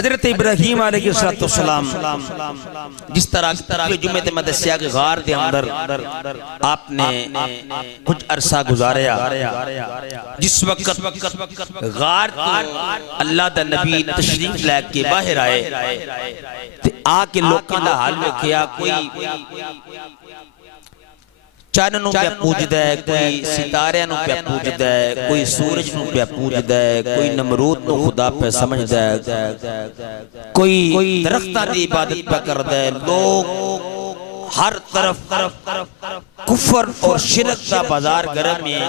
حضرت ابراہیم علیہ السلام جس طرح جمعہ تے میں دسیا کہ غار دے اندر آپ نے کچھ عرصہ گزاریا، جس وقت غار تو اللہ دا نبی تشریف لے کے باہر آئے تے آ کے لوکاں دا حال ویکھیا، کوئی چاند نو پہ پوجدہ ہے، کوئی ستارے نو پہ پوجدہ ہے، کوئی سورج نو پہ پوجدہ ہے، کوئی نمرود نو خدا پہ سمجھدہ ہے، کوئی درختہ دی عبادت پہ کردہ ہے۔ لوگ ہر طرف کفر اور شرک دا بازار گرم ہے،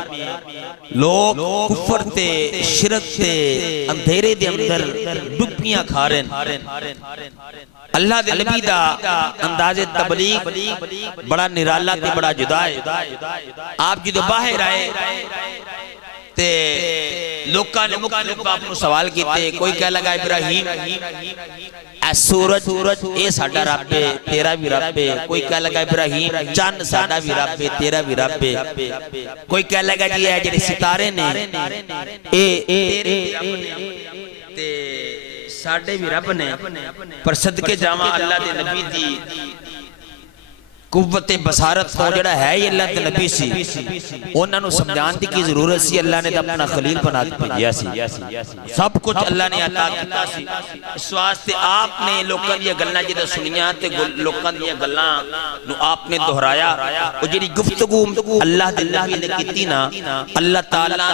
لوگ کفر تے شرک تے اندھیرے دے اندر ڈبیاں کھارن۔ اللہ دے نبی دا انداز تبلیغ بڑا نرالا تے بڑا جدا ہے۔ آپ جدو باہر آئے تے لوکاں نے مختلف آپ نے سوال کیتے، کوئی کہہ لگا ابراہیم اے سورج اے ساڈا رب ہے، تیرا بھی رب ہے۔ کوئی کہہ لگا ابراہیم چاند ساڈا بھی رب ہے، تیرا بھی رب ہے۔ کوئی کہہ لگا جی اے جڑے ستارے نے تے ساڑھے بھی رب نے، پر صدقے جامعہ اللہ دے نبی دی قوت بصارت کو جڑا ہے یہ اللہ دے نبی سی، انہاں نو سمجھان دی کی ضرورت سی۔ اللہ نے اپنا خلیل بنا کے بھیجیا سی، سب کچھ اللہ نے عطا کیتا سی۔ اس واسطے آپ نے لوکاں دی گلاں جدوں سنیاں تے لوکاں دی گلاں نو آپ نے دہرایا۔ او جڑی گفتگو اللہ دے نبی نے کیتی نا، اللہ تعالیٰ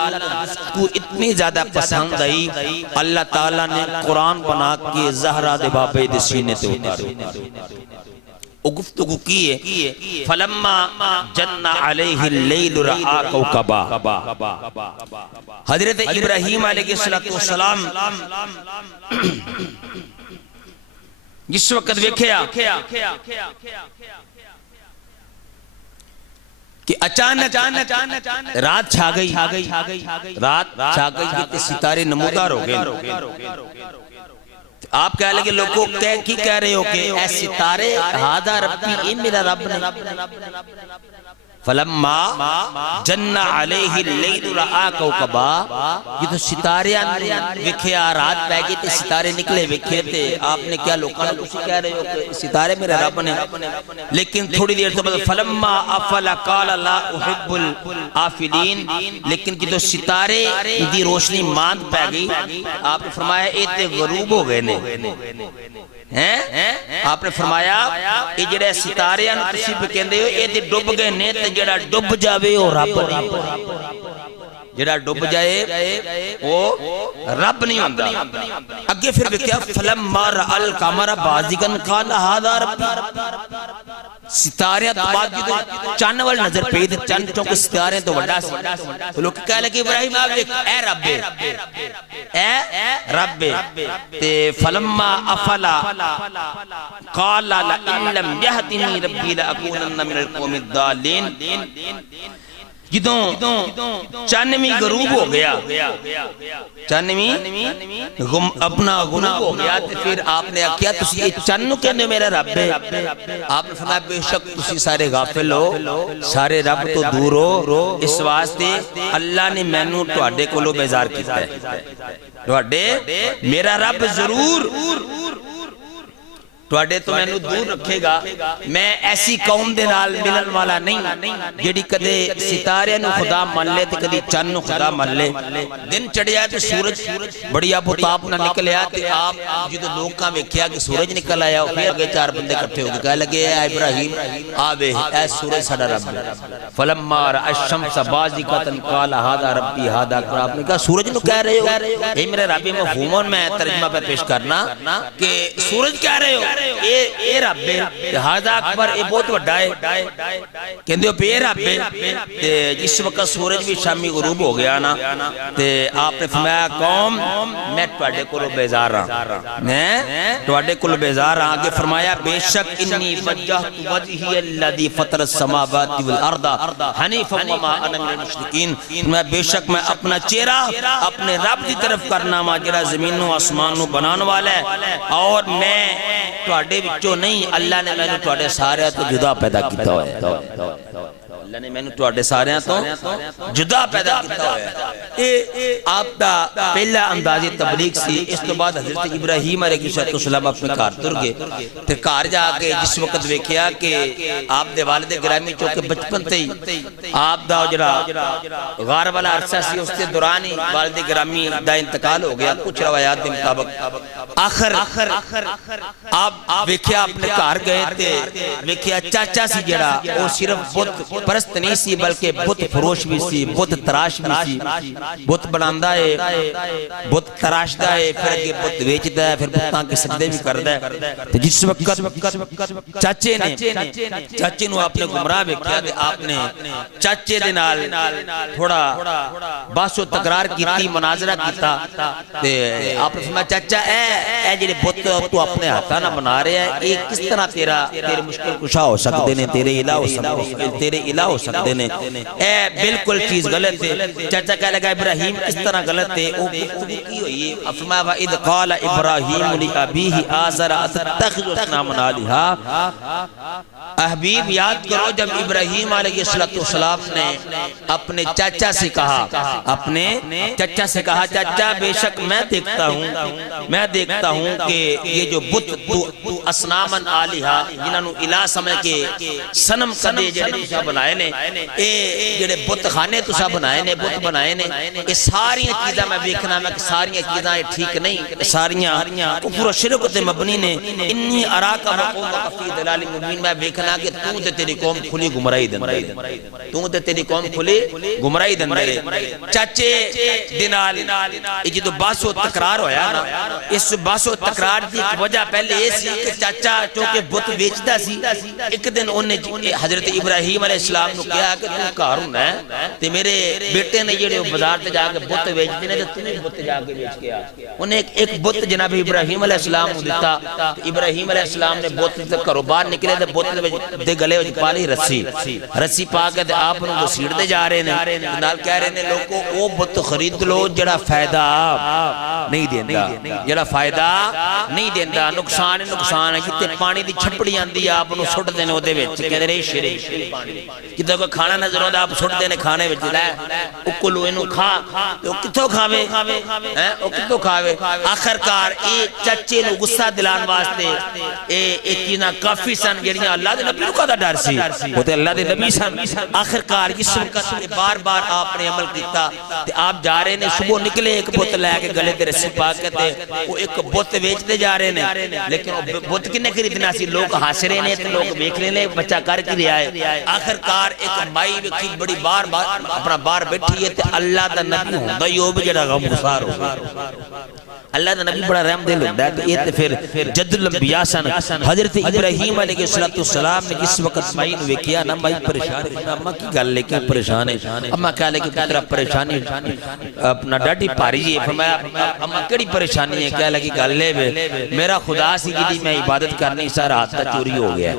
کو اتنی زیادہ پسند آئی، اللہ تعالیٰ نے قرآن بنا کے زہرا دے بابے دے سینے تے اتارے۔ وہ گفتگو کیے فلما جن علیہ اللیل رآ کوکبا۔ حضرت ابراہیم علیہ السلام جس وقت ویکھیا کہ اچانک رات چھا گئی، کہ ستارے نمودار ہو گئے۔ آپ کہہ لگے لوگوں کی کہہ رہے ہو کہ اے ستارے ہادہ ربی، اے میرا رب نے۔ فلما جن علیہ اللیل رآ کوکبا، یہ تو ستارے وکھیا، رات پہ گئی تے ستارے نکلے وکھے تھے۔ آپ نے کیا لوگوں نے کچھ کہہ رہے ہو کہ ستارے میرا رب نے؟ لیکن تھوڑی دیر تو بعد فلما افل قال لا احب الافلین، لیکن جدو ستارے دی روشنی ماند پہ گئی، آپ نے فرمایا اے تے غروب ہو گئے نے۔ آپ نے فرمایا اے جڑے ستارے ان تسی پہ کہندے ہو اے تے ڈب گئے نے، تے جڑا ڈب جاوے او رب نہیں، جڑا ڈب جائے وہ رب نہیں ہوندا۔ اگے پھر کیا فلما رأى القمر بازغا قال هذا ربي، ستارے تو بعد جدو چاند وال نظر پئی تے چاند چونکہ ستارے تو وڈا سی، لوگ کہہ لگے ابراہیم آپ دیکھ اے رب اے رب، تے فلما افلا قال لئن لم يهدني ربي لأكونن من القوم الضالين۔ جدوں چانویں غروب ہو گیا، چانویں اپنا غروب ہو گیا، تے پھر آپ نے کیا تسی یہ چانو کہنے میرا رب ہے؟ آپ نے فرمایا بے شک تسی سارے غافل ہو، سارے رب تو دور ہو، اس واسطے اللہ نے مینوں تواڈے کولوں بیزار کیتا ہے۔ تواڈے میرا رب ضرور تواڈے تو مینوں دور رکھے گا۔ میں ایسی قوم دے نال ملن والا نہیں جڑی کدے ستارے نو خدا مان لے تے کدی چن نو خدا مان لے۔ دن چڑھیا تے سورج بڑی آب و تاب نہ نکلیا، تے آپ جدوں لوکاں ویکھیا کہ سورج نکل آیا، پھر اگے چار بندے اکٹھے ہو کے کہنے لگے اے ابراہیم آ ویکھ اے سورج ساڈا رب ہے۔ فلما رأى الشمس بازغة قال هذا ربي هذا اکبر۔ آپ نے کہا سورج نو کہہ رہے ہو؟ اے میرے رب مفہوماً میں ترجمہ پہ پیش کرنا کہ سورج کہہ رہے ہو اے رب ہے، ہادہ اکبر اے بہت وڈا ہے، کہندے ہو پہ اے رب ہے۔ جس وقت سورج بھی شامی غروب ہو گیا نا، تے آپ نے فرمایا قوم میں تواڈے کولوں بیزار ہاں، میں تواڈے کولوں بیزار ہاں۔ آگے فرمایا بے شک انی وجہت وجہی الذی فطر السماوات والارض حنیفا وما انا من المشرکین۔ میں بے شک میں اپنا چہرہ اپنے رب دی طرف کرنا وا جڑا زمین و آسمان نو بنان والا ہے، اور میں تواڈے وچوں نہیں، اللہ نے میں نے تواڈے سارے تو جدا پیدا کیتا ہے۔ اللہ نے مینوں تواڈے ساریاں تو جدا پیدا کیتا ہویا ہے۔ اے آپ دا پہلا انداز تبلیغ سی۔ اس تو بعد حضرت ابراہیم علیہ السلام اپنے گھر تر گئے تے گھر جا کے جس وقت ویکھیا کہ آپ دے والد گرامی چونکہ بچپن تے ہی آپ دا جڑا غار والا عرصہ سی اس کے دوران ہی والد گرامی دا انتقال ہو گیا کچھ روایات کے مطابق۔ آخر آپ ویکھیا اپنے گھر گئے تے ویکھیا چاچا سی جڑا وہ صرف بت پرست نہیں سی بلکہ بت فروش بھی سی، بت تراش بھی سی، بت بناندا ہے، بت تراشدا ہے، پھر اگے بت ویچدا ہے، پھر بتاں کے سجدے بھی کردا ہے۔ تے جس وقت چاچے نو آپ نے گمراہ ویکھیا تے آپ نے چاچے دے نال تھوڑا بحث و تکرار کیتی، مناظرہ کیتا تے آپ نے فرمایا چاچا اے جڑے بت تو اپنے ہاتھاں نال بنا رہے ہیں اے کس طرح تیرے مشکل کشا ہو سکدے نے، تیرے الہ ہو سکدے نے، اے بالکل چیز غلط ہے۔ چاچا کہنے لگا ابراہیم کس طرح غلط ہے؟ وہ کی ہوئی ہے؟ فرمایا وَإِذْ قَالَ إِبْرَاهِيمُ لِأَبِيهِ آزَرَ أَتَتَّخِذُ أَصْنَامًا آلِهَةً۔ حبیب یاد کرو جب ابراہیم علیہ السلام نے اپنے چاچا سے کہا چاچا بے شک میں دیکھتا ہوں کہ یہ جو بت تو اصنامن آلہہ جنہوں الہ سمجھ کے صنم کدے جڑے تسا بنائے نے، اے جڑے بت خانے تسا بنائے نے، بت بنائے نے، یہ ساریاں چیزاں میں دیکھنا میں کہ ساریاں چیزاں ٹھیک نہیں، ساریاں کفر و شرک تے مبنی نے۔ انی اراک وقومک فی ضلال مبین، میں دیکھنا کہ تو تے تیری قوم کھلی گمراہی دن رہے۔ چاچے دنال یہ جدو باس و تکرار ہویا نا، اس باس و تکرار دی ایک وجہ پہلے یہ سی کہ چاچا چونکہ بت بیچدا سی، ایک دن انہیں حضرت ابراہیم علیہ السلام نے کہا کہ تو گھر ہونا ہے تے میرے بیٹے نے جڑے بازار تے جا کے بت بیچدے نے تے تو بت جا کے بیچ کے آ۔ انہیں ایک بت جناب ابراہیم علیہ السلام کو دیتا، ابراہیم علیہ السلام نے بت تے گھروں باہر نکلے تے بت دے گلے وچ پالی رسی پا کے آپ نو گھسیڑ دے جا رہے ہیں، نال کہہ رہے ہیں لوگوں او بت خرید لو جڑا فائدہ نہیں دیندا، نقصان ہے۔ جتے پانی دی چھپڑی آندی آپ نو سٹ دینے او دے وچ کہندے نے شری کتے کوئی کھانا نظر آندا آپ سٹ دینے کھانے وچ لے اکلو اینو کھا تے او کتھوں کھاوے آخرکار اے چچے نو غصہ دلان واسطے اے چیزاں کافی سن جڑیاں اللہ دے نبی کا ڈر سی، وہ تے اللہ دے نبی سن۔ آخرکار جس وقت بار بار آپ نے عمل کیتا تے آپ جا رہے نے، صبح نکلے ایک بت لے کے گلے تے رسی پا کے تے وہ ایک بت بیچتے جا رہے نے، لیکن بت کنے خریدنا سی؟ لوگ ہنس رہے نے تے لوگ دیکھ رہے نے بچہ کر کے رہا ہے۔ آخرکار ایک مائی ویکھی بڑی بار اپنا بار بیٹھی ہے تے اللہ دا نبی ہوندا ہی او بھی جڑا غمگسار ہو، اللہ دا نبی بڑا رحم دل ہوندا ہے۔ تو یہ تے پھر جد الانبیاء سن۔ حضرت ابراہیم علیہ السلام نے جس وقت مائی نو ویکھیا نا، مائی پریشان ہے، اماں کی گل ہے کہ پریشان ہے؟ اماں کہہ لے کہ پترا پریشانی اپنا ڈاڈی پاری ہے۔ فرمایا اماں کیڑی پریشانی ہے؟ کہہ لگی گل ہے میرا خدا سی جدی میں عبادت کرنی سا رات دا چوری ہو گیا،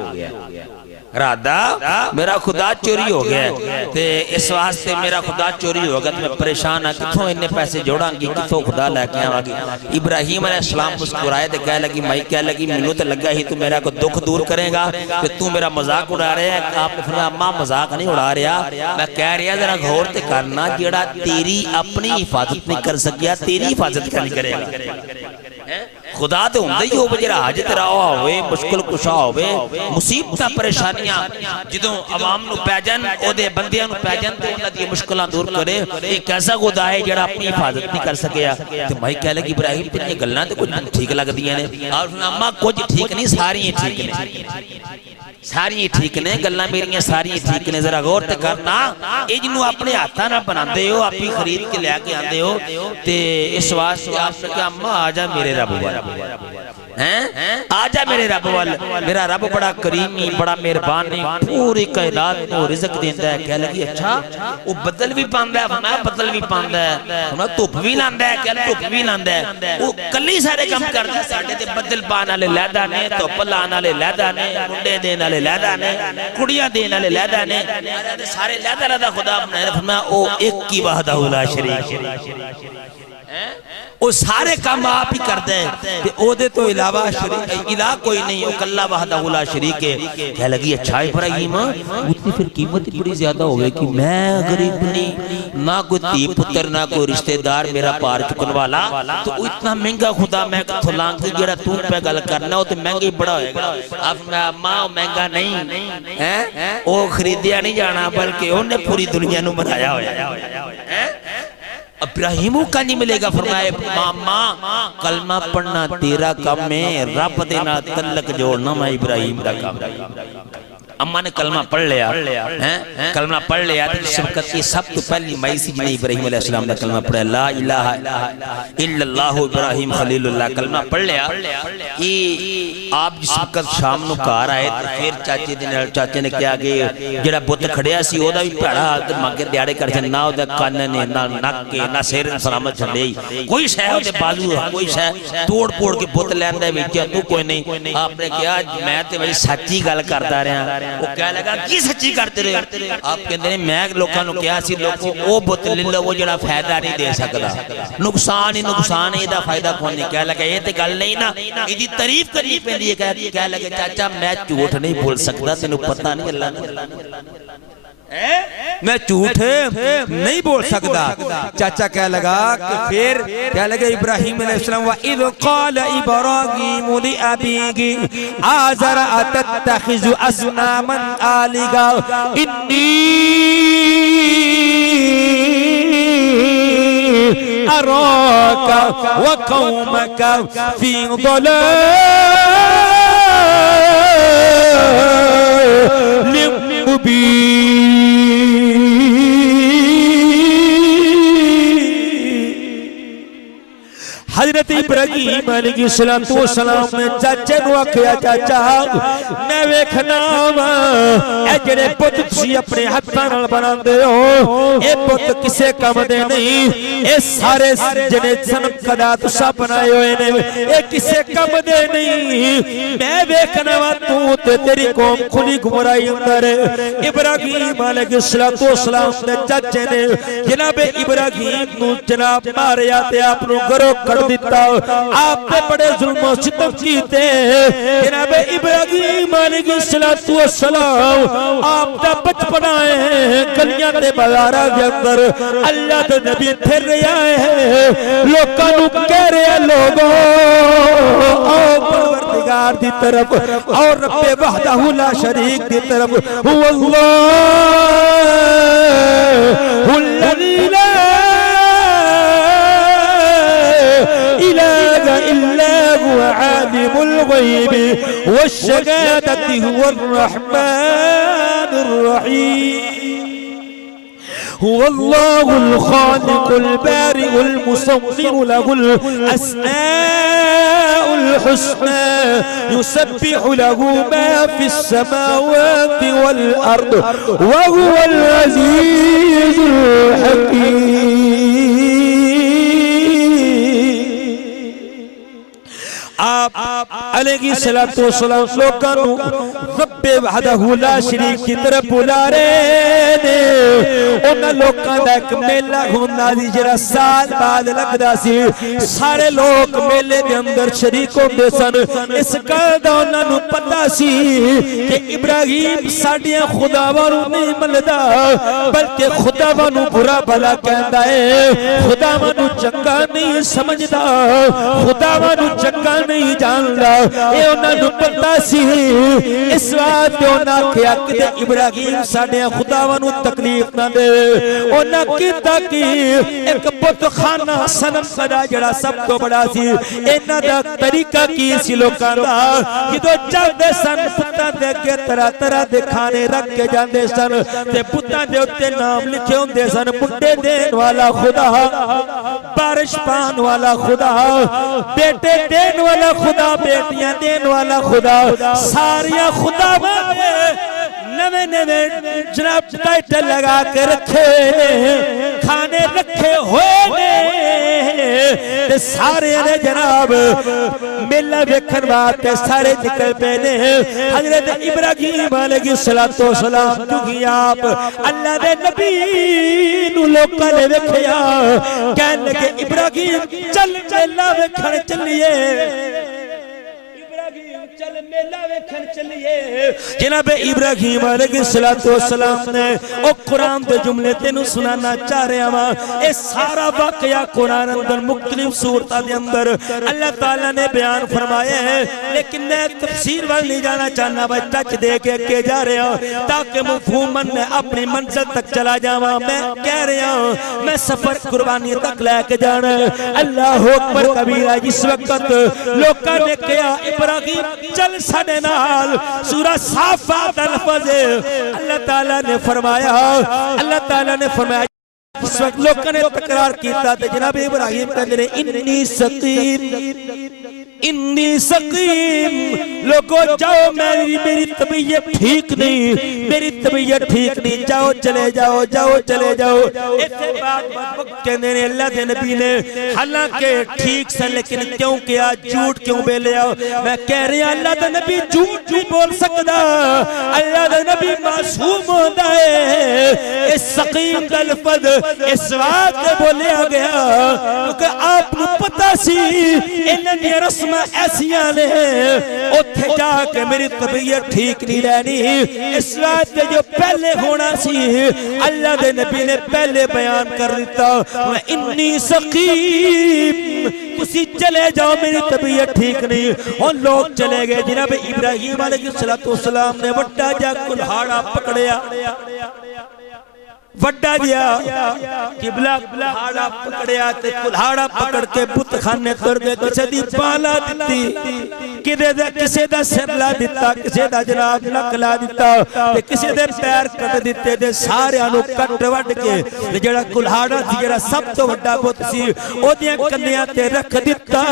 رات دا میرا خدا چوری ہو گیا تے اس واسطے میرا خدا چوری ہو گیا تو میں پریشان ہاں، کتھوں انہیں پیسے جوڑاں گی، کتھوں خدا لے کے آواں گی؟ ابراہیم علیہ السلام مسکرائے تے کہہ لگی مائی کہہ لگی مینوں تے لگا ہی تو میرا کو دکھ دور کرے گا کہ تو میرا مذاق اڑا رہا ہے۔ آپ نے فرمایا اماں مذاق نہیں اڑا رہا، میں کہہ رہا ذرا غور تے کرنا، جڑا تیری اپنی حفاظت نہیں کر سکیا تیری حفاظت کیا نہیں کرے گا؟ خدا تے ہوندا ہی ہو جڑا حاجت رہا ہوئے، مشکل کشا ہوئے، مصیبتاں پریشانیاں جدوں عوام نو پے جان، او دے بندیاں نو پے جان تے انہاں دی مشکلاں دور کرے۔ ایک ایسا خدا ہے جڑا اپنی حفاظت نہیں کر سکیا۔ تے میں کہہ لگی ابراہیم تیریاں گلاں تے کچھ ٹھیک لگدیاں نے؟ اور اماں کچھ ٹھیک نہیں، ساری ٹھیک نے، ساری ٹھیک نے، گلاں میریاں ساری ٹھیک نے، ذرا غور تے کرنا۔ اے جنوں اپنے ہاتھاں نال بناندے ہو، اپی خرید کے لے کے آندے ہو تے اس واسطے آپ نے کہا اماں آ جا میرے رب وال، آجا میرے رب وال، میرا رب بڑا کریمی بڑا مہربانی پوری کائنات کو رزق دیندا ہے۔ کہہ لگی اچھا وہ بدل بھی پاندا ہے؟ فرمایا بدل بھی پاندا ہے، فرمایا دھوپ بھی لاندا ہے، کہ دھوپ بھی لاندا ہے، وہ کلی سارے کام کردا ہے۔ ساڈے تے بدل پان والے لہدا نے، دھوپ لان والے لہدا نے، منڈے دین والے لہدا نے، کڑیاں دین والے لہدا نے، سارے لہدا خدا بنائے۔ فرمایا او ایک کی وحدہ لا شریک، وہ سارے کام آپ ہی کر دیں کہ او دے تو علاوہ الہ کوئی نہیں، او کلہ وحدہ لا شریک ہے۔ کہہ لگی اچھا ابراہیم اتنی پھر قیمت بڑی زیادہ ہو گئی کہ میں غریب نہیں، نہ کوئی تی پتر نہ کوئی رشتہ دار میرا پار چکن والا، تو اتنا مہنگا خدا میں کھلان کے جڑا تو پہ گل کرنا ہو تو مہنگی بڑا ہوئے گا۔ اب ماں مہنگا نہیں، وہ خریدیا نہیں جانا بلکہ انہیں پوری دنیا نو بنایا ہویا۔ ابراہیموں کا نہیں ملے گا، فرمائے ماما کلمہ پڑھنا تیرا کام ہے، رب دینا تلک جوڑنا میں ابراہیم دا کام ہے۔ اماں نے کلمہ پڑھ لیا، کلمہ پڑھ لیا تو شبکت کی سب تو پہلی مائی سی جنہیں ابراہیم علیہ السلام نے کلمہ پڑھا، لا الہ الا اللہ ابراہیم خلیل اللہ، کلمہ پڑھ لیا۔ یہ آپ جس وقت شام نو کار آئے تو پھر چاچے نے کیا کہ جڑا بت کھڑیا سی او دا بھی پیڑا حالت مانگے دیاڑے کر چھے، نہ او دا کاننے نے نہ نک کے نہ سیر سلامت چھڑے، کوئی شہ ہو دے بازو کوئی شہ توڑ پوڑ کے بت لین دے بیچیا تو کوئی نہیں۔ آپ نے کیا میں تے بھائی سچی گل کرتا رہا، وہ کہہ لگا کی سچی کرتے رہے؟ آپ کہتے ہیں میں لوکاں نو کیا سی لوگوں او بت لے لو وہ جڑا فائدہ نہیں دے سکتا، نقصان ہی نقصان ہے، دا فائدہ کون نہیں۔ کہہ لگا یہ تے گل نہیں نا، یہ تعریف کرنی پیندی ہے۔ کہہ لگا چاچا میں جھوٹ نہیں بول سکتا، تینوں پتہ نہیں اللہ نے میں جھوٹ نہیں بول سکتا۔ چاچا کہہ لگا کہ پھر کہہ لگا ابراہیم علیہ السلام وَإِذْ قَالَ إِبْرَاهِيمُ لِأَبِيهِ آزَرَ أَتَتَّخِذُ أَصْنَامًا آلِهَةً إِنِّي أَرَاكَ وَقَوْمَكَ فِي ضَلَالٍ مُبِينٍ۔ حضرت ابراہیم علیہ السلام نے چاچے نو آکھیا چاچا میں ویکھنا اے جڑے بت تسی اپنے ہتھاں نال بناندے ہو اے بت کسے کم دے نہیں، اے سارے جڑے صنم خدا تساں بنائے ہوئے نے اے کسے کم دے نہیں۔ میں ویکھنا وا تو تے تیری قوم کھلی گمراہی اندر۔ ابراہیم علیہ السلام دے چاچے نے جناب ابراہیم نو جناب ماریا تے آپ نو گھروں کر دیتا، آپ پہ بڑے ظلم و ستم کیتے۔ جناب ابراہیم علیہ السلام آپ کا بچپن آئے ہیں گلیاں دے بازاراں دے اندر، اللہ دے نبی پھر رہے آئے ہیں، لوکاں نو کہہ رہے ہیں لوگوں آؤ پروردگار دی طرف اور رب وحدہ لا شریک دی طرف، هو اللہ الذی لا عالم الغيب والشهادة هو الرحمن الرحيم، هو الله الخالق البارئ المصور له الأسماء الحسنى يسبح له ما في السماوات والأرض وهو العزيز الحكيم۔ آپ علیہ السلام لوکاں نو رب وحدہ لا شریک کی طرف بلا رہے نے۔ انہاں لوکاں دا ایک میلہ ہوندا سی جڑا سال بعد لگدا سی، سارے لوگ میلے دے اندر شریک ہوندے سن۔ اس گل دا انہاں نو پتہ سی کہ ابراہیم ساڈیاں خداواں نو نہیں مندا بلکہ خداواں نو برا بھلا کہندا ہے، خداواں نو چنگا نہیں سمجھدا، خداواں نو چنگا نہیں جاندا، اے انہاں نو پتہ سی۔ اس واسطے انہاں کہیا کہ ابراہیم ساڈے خداواں نو تکلیف نہ دے، انہاں کیتا کہ ایک بت خانہ صنم خدا جڑا سب تو بڑا سی، انہاں دا طریقہ کی سی لوکاں دا جدوں چلدے سن پتاں دے اگے طرح طرح دے کھانے رکھ کے جاندے سن تے پتاں دے اوتے نام لکھے ہوندے سن، منڈے دین والا خدا، بارش پان والا خدا، بیٹے دین والا خدا، بیٹیاں دین والا خدا، ساریاں خدا نوے نوے جناب ٹائٹل لگا کے رکھے، کھانے رکھے ہوئے نے تے سارے نے جناب میلہ ویکھن واسطے سارے نکل پے نے حضرت ابراہیم علیہ السلام کیونکہ آپ اللہ دے نبی نو لوکاں نے ویکھیا کہن لگے ابراہیم چل میلہ ویکھن چلیے چل میلہ ویکھن چلیے جناب ابراہیم علیہ السلام نے او قرآن دے جملے تینوں سنانا چاہ رہے ہاں اے سارا واقعہ قرآن اندر مختلف صورتاں دے اندر اللہ تعالیٰ نے بیان فرمایا ہے لیکن میں تفسیر وال نہیں جانا چاہنا بھائی ٹچ دے کے جا رہے ہوں تاکہ مفہوماً میں اپنی منزل تک چلا جاواں میں کہہ رہا ہوں میں سفر قربانی تک لے کے جانا اللہ اکبر کبیرہ جس وقت لوکاں نے کہا ابراہیم چل ساڈے نال سورہ صافات الفاظ اللہ تعالیٰ نے فرمایا اس وقت لوگوں نے تقرار کیتا تے جناب ابراہیم کہندے نے انی سقیم لوگوں جاؤ میری طبیعت ٹھیک نہیں جاؤ چلے جاؤ ایسے بات کہندے نے اللہ دے نبی نے حالانکہ ٹھیک سے لیکن کیوں کیا جھوٹ کیوں بولے میں کہہ رہا اللہ دے نبی جھوٹ نہیں بول سکدا اللہ دے نبی معصوم ہوندا ہے اس سقیم دا لفظ اس وقت بولیا گیا کیونکہ آپ کو پتہ سی انہاں دی رسم ایسیاں نے اتھے جا کے میری طبیعت ٹھیک نہیں رہنی اس وقت جو پہلے ہونا سی اللہ دے نبی نے پہلے بیان کر دیتا انی سقیم تسی چلے جاؤ میری طبیعت ٹھیک نہیں اور لوگ چلے گئے جناب ابراہیم علیہ السلام نے وڈا جا کلہاڑا پکڑیا وڈا جیا قبلہ کلہاڑا پکڑیا تے کلہاڑا پکڑ کے بت خانے تر گئے کسے دی بالا دیتی کسے دا سر لا دیتا کسے دا جناب نک لا دیتا کسے دے پیر کٹ دیتے دے سارے آنو کٹ وڈ کے جڑا کلہاڑا تھی جڑا سب تو وڈا بت سی او دیاں کنیاں تے رکھ دیتا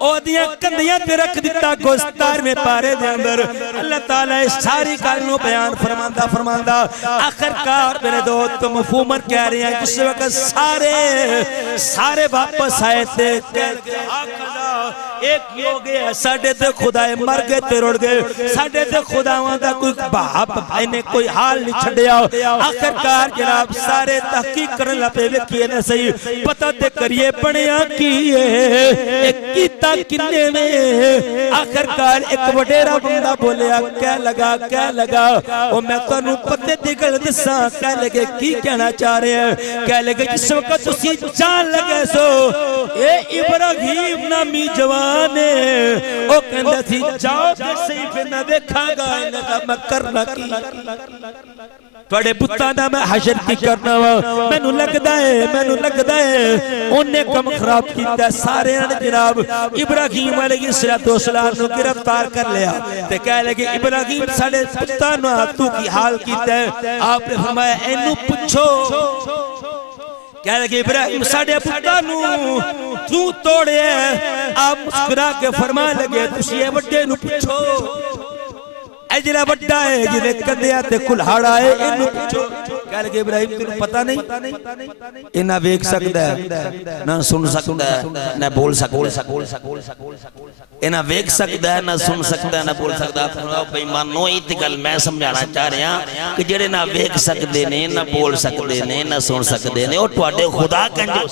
او دیاں کندیاں تے رکھ دیتا گوستار میں پارے دے اندر اللہ تعالیٰ اس ساری کارنوں بیان فرماندہ آخرکار میرے دوست مفہومن کہہ رہے ہیں جس وقت سارے واپس آئے تھے ایک ہی ہو گئے ساڑھے تے خدای مر گئے تے روڑ گئے ساڑھے تے خداوان دا کوئی باپ انہیں کوئی حال نہیں چھڑیا آخرکار جناب سارے تحقیق کرنے لپے وکیے نہ صحیح پتہ تے کریے پڑھیا کیے ایک کیتا کنے میں آخرکار ایک وڈیرا بندہ بولیا کیا لگا اور میں تو انہوں پتے دیگر دساں کہہ لگے کی کہنا چاہ رہے ہیں کہہ لگے جس وقت اسی جان لگے سو اے ابراہیم نامی جوانے او کہندہ تھی جاؤ کہ صحیح پہ نہ دیکھا گا انہاں کا میں کرنا کی توڑے بتانا میں حشر کی کرنا میں نو لگ دائے انہیں کم خراب کیتا ہے سارے جناب ابراہیم علیہ السلام نو گرفتار کر لیا تے کہہ لگے ابراہیم ساڑے پتانو تو کی حال کیتا ہے آپ نے فرمایا اینو پچھو کہہ لگے ابراہیم ساڑے پتانو تو توڑے آپ مسکرا کے فرما لگے تسی اے وڈے نو پچھو اجلا وڈا ہے جنہیں کندیا تے کلہاڑا ہے انہوں پچھو کہہ لگے ابراہیم تنہوں پتہ نہیں انہاں ویک سکتا ہے نہ سن سکتا ہے نہ بول سکتا ہے انہاں ویک سکتا ہے نہ سن سکتا ہے نہ بول سکتا ہے بھئی مانو ایتی گل میں سمجھانا چاہ رہے ہیں کہ جڑے نہ ویک سکتے نے نہ بول سکتے نے نہ سن سکتے نے اور تواڈے خدا کنجو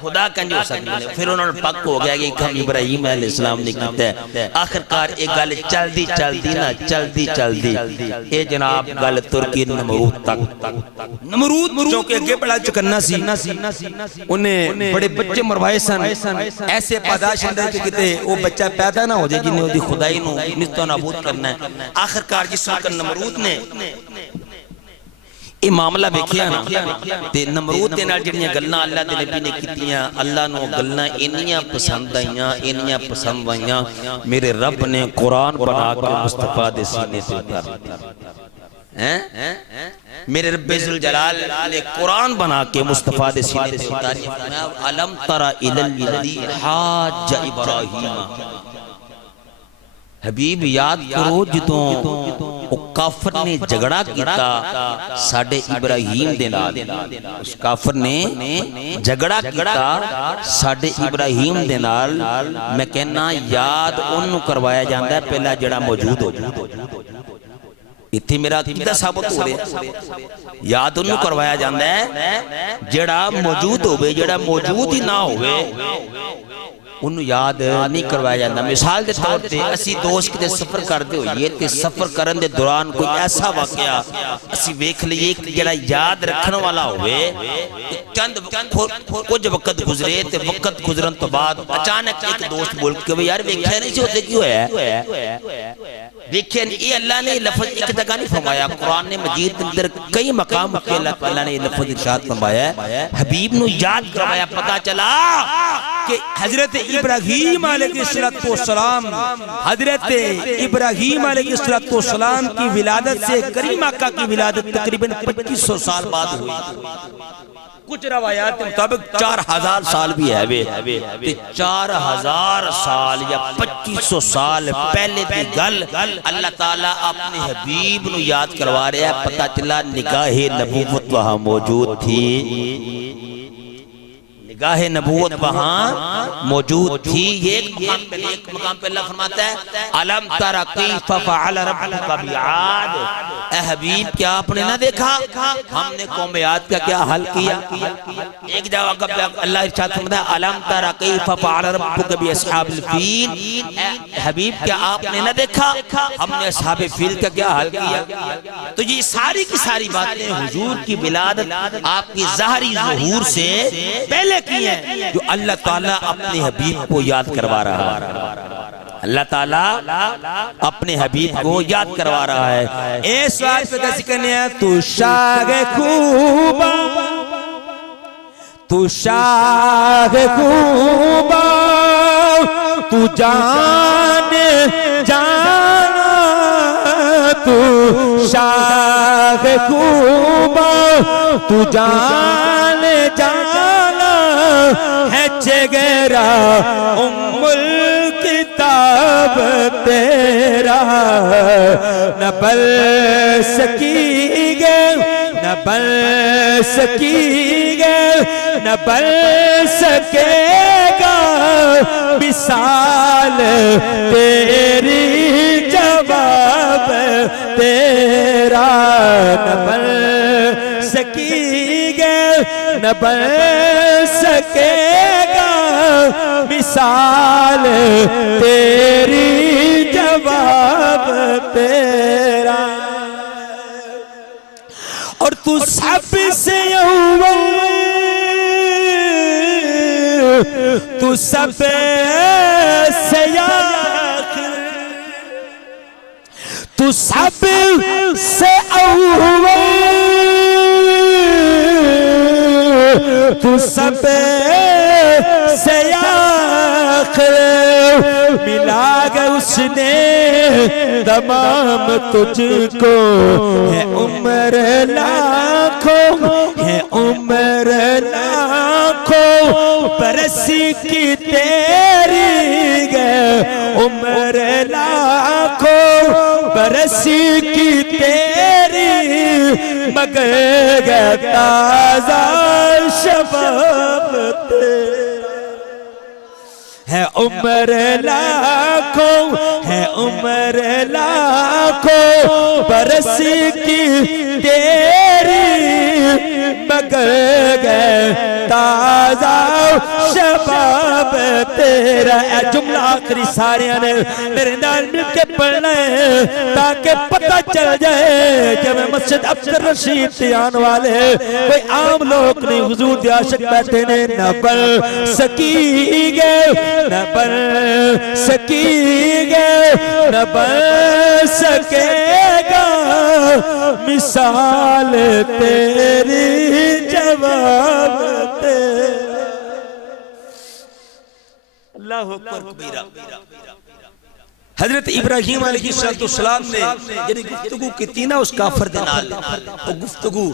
خدا کنجو سکتے ہیں پھر انہوں نے پک ہو گیا کہ ہم ابراہیم علیہ السلام نے کہتا ہے آخرکار ایک گل چل دی اے جناب گل ترکی نمرود تک نمرود چونکہ اگے بڑا چکنا سی انہیں بڑے بچے مروائے سن ایسے پاداش اندر کے کہتے وہ بچہ پیدا نہ ہو جائے جنہیں وہ دی خدائی نو نستو نابود کرنا ہے آخرکار جس وقت نمرود نے یہ معاملہ بیکھیا نا تے نمرود دے نال جڑیاں گلاں اللہ دے نبی نے کیتیاں اللہ نو گلاں انیاں پسند آئیاں میرے رب نے قرآن بنا کے مصطفیٰ دے سینے سے اتار میرے رب ذوالجلال نے قرآن بنا کے مصطفیٰ دے سینے سے اتار علم ترى الى الذی حاج ابراہیم حبیب یاد کرو جتوں کافر نے جھگڑا کیتا ساڈے ابراہیم دے نال اس کافر نے جھگڑا کیتا ساڈے ابراہیم دے نال میں کہنا یاد انہوں کروایا جاندہ ہے پہلا جڑا موجود ہو اتھی میرا عقیدہ ثابت ہو رہا ہے یاد انہوں کروایا جاندہ ہے جڑا موجود ہوئے جڑا موجود ہی نہ ہوئے انہوں یاد نہیں کروایا جاندہ مثال دے طور تے اسی دوست کے سفر کردے ہوئے تے سفر کرن دے دوران کوئی ایسا واقعہ اسی ویکھ لئے جڑا یاد رکھن والا ہوئے چند کچھ وقت گزرے تے وقت گزرن تو بعد اچانک ایک دوست بول کے یار ویکھے نہیں سے ہوتے کیوں ہے دیکھیں یہ اللہ نے لفظ ایک جگہ نہیں فرمایا قرآن مجید اندر کئی مقام کے اللہ نے لفظ ارشاد فرمایا ہے حبیب نو یاد کروایا پتہ چلا کہ حضرت ابراہیم علیہ السلام حضرت ابراہیم علیہ السلام کی ولادت سے کریم آقا کی ولادت تقریباً 2500 سال بعد ہوئی کچھ روایات کے مطابق 4000 سال بھی ہے 4000 سال یا 2500 سال پہلے بھی گل اللہ تعالیٰ اپنے حبیب نو یاد کروا رہے ہیں پتہ چلا نگاہ نبوت وہاں موجود تھی نگاہ نبوت وہاں موجود تھی ایک مقام پہ اللہ فرماتا ہے علم تر کیف فعل ربک بعاد اے حبیب کیا آپ نے نہ دیکھا ہم نے قوم عاد کا کیا حل کیا ایک جواب پہ اللہ ارشاد فرماتا ہے علم تر کیف فعل ربک باصحاب الفیل اے حبیب کیا آپ نے نہ دیکھا ہم نے اصحاب فیل کا کیا حل کیا تو یہ ساری کی ساری باتیں حضور کی ولادت آپ کی ظاہری ظہور سے پہلے کی ہیں جو اللہ تعالیٰ اپنے حبیب کو یاد کروا رہا ہے اللہ تعالیٰ اپنے حبیب کو یاد کروا رہا ہے اے سوال پہ کسی کرنے ہیں تو شاہ خوبا تو شاہ خوبا تو جان جانا تو شاہ خوبا تو جان جانا ہے چگرا ام الکتاب تیرا نہ بل سکی گے نہ بل سکی گے نہ بل سکے گا مثال تیری جواب تیرا نہ بل سکی گے نہ بل سکے گا مثال تیری جواب تیرا اور تو سب سے اول تو سب سے آخر تو سب سے اول تو سب سے آخر ملا گا اس نے تمام تجھ کو ہے عمر لاکھوں ہے عمر لاکھوں برس کی تیری گے عمر لاکھوں برس کی تیری مگر گے تازہ شباب تیرا ہے عمر لاکھوں ہے عمر لاکھوں برس کی تیری مگر گئے تازہ شباب تیرا اے جملہ آخری سارے نے میرے نال مل کے پڑھنا ہے تاکہ پتہ چل جائے جب مسجد عبد رشید تیان والے کوئی عام لوگ نہیں حضور دی عاشق بیٹھے نے نہ بل سکی گے نہ بل سکی گے نہ بل سکے گا مثال تیری جواب تیرا اللہ اکبر کبیرہ حضرت ابراہیم علیہ السلام نے جنہی گفتگو کی تھی نا اس کافر دنال وہ گفتگو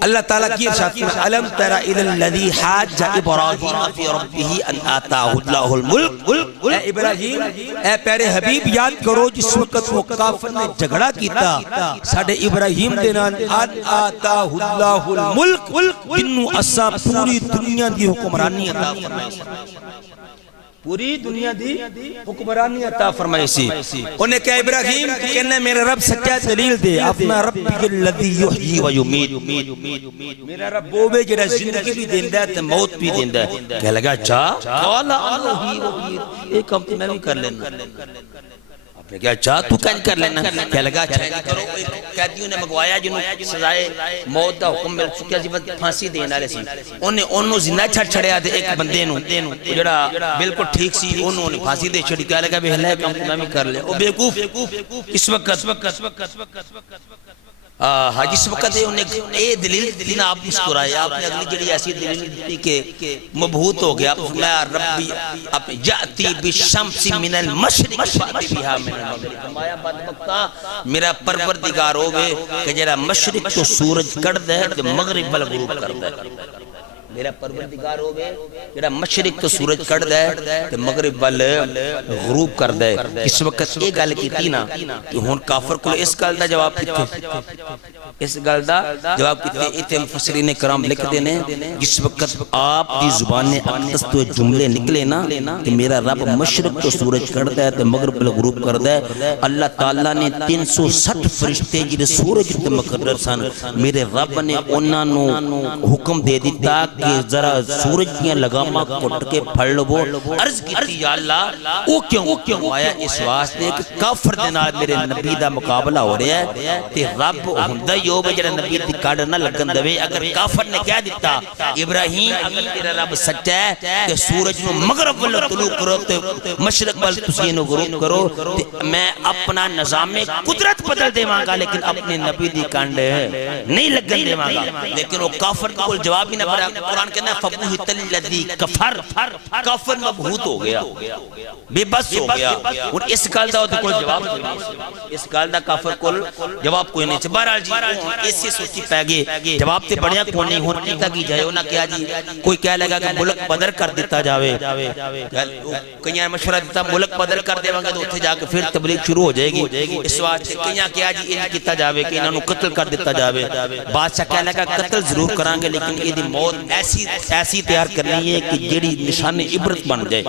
اللہ تعالیٰ کی ارشاد میں علم تر الی الذی حاج ابراہیم فی ربہ ان آتاہ اللہ الملک اے ابراہیم اے پیارے حبیب یاد کرو جس وقت وہ کافر نے جھگڑا کیتا ساڑھے ابراہیم دنال ان آتاہ اللہ الملک جنہوں اسا پوری دنیا دی حکمرانی عطا فرمائی پوری دنیا دی حکمرانی عطا فرمائی سی انہیں کہا ابراہیم کہنے میرا رب سچا دلیل دے اپنا رب الذی یحیی و یمیت میرا رب وہ بے جڑا زندگی بھی دیندہ ہے تو موت بھی دیندہ ہے کہہ لگا اچھا قال اللہ ایک ہم تو میں بھی کر لینا آپ نے کہا اچھا تو کنج کر لینا کہہ لگا اچھا کرو قیدیوں نے مگوایا جنہوں سزائے موت دا حکم مل چکیا جی بس پھانسی دینا لے سی انہوں زندہ چھڑ چھڑیا دے ایک بندے نو جڑا بالکل ٹھیک سی انہوں نے پھانسی دے چھڑی کہا لگا بے ہلے کم میں بھی کر لے او بیوقوف اس وقت جس وقت انہیں اے دلیل دینا آپ مسکرائے آپ نے اگلی جڑی ایسی دلیل دی کہ مبہوت ہو گیا فرمایا ربی یاتی بالشمس من المشرق فاتی بها من المغرب فرمایا بدبختاں میرا پروردگار ہوے کہ جڑا مشرق تو سورج کڑ دے تے مغرب ول غروب کر دے میرا پروردگار ہوے جڑا مشرق تو سورج کڑ دے تے مغرب ول غروب کر دے اس وقت یہ گل کیتی نا کہ ہن کافر کو اس گل دا جواب کیتے اس گل دا جواب کیتے ایتھے مفسرین کرام لکھ دینے جس وقت آپ دی زبان اقدس تو جملے نکلے نا کہ میرا رب مشرق تو سورج کڑ دے تے مغرب ول غروب کر دے اللہ تعالی نے 360 فرشتے جڑے سورج تے مقرر سن میرے رب نے انہاں نو حکم دے دتا کہ ذرا سورج دیاں لگاماں کٹ کے پھڑ لو عرض کیتی یا اللہ او کیوں آیا اس واسطے کہ کافر دے نال میرے نبی دا مقابلہ ہو رہا ہے تے رب ہوندا ہی ہوے جڑا نبی دی کاڈ نہ لگن دے اگر کافر نے کہہ دیتا ابراہیم اگر تیرا رب سچا ہے کہ سورج نو مغرب ول طلوع کرو تے مشرق ول تسی نو غروب کرو تے میں اپنا نظام قدرت بدل دیواں گا لیکن اپنے نبی دی کانڈ نہیں لگن دیواں گا لیکن وہ کافر کول جواب ہی نہ پڑا قرآن کہنا ہے فَبُوْهِتَ الَّذِي کفر کافر مبہوت ہو گیا بے بس ہو گیا اور اس گل دا او کول جواب اس گل دا کافر کول جواب کوئی نہیں بہرحال جی ایسی سوچی پے گئے جواب تے بڑیا کوئی نہیں ہن کیتا کی جائے انہاں کہا جی کوئی کہہ لگا کہ ملک بدر کر دیتا جاوے کئیاں مشورہ دیتا ملک بدر کر دیواں گے تو اوتھے جا کے پھر تبلیغ شروع ہو جائے گی اس واسطے کئیاں کہا جی ان کیتا جاوے کہ انہاں نو قتل کر دیتا جاوے بادشاہ کہہ لگا قتل ضرور کران گے لیکن یہ دی موت ایسی تیار کرنی ہے کہ جڑی نشان عبرت بن جائے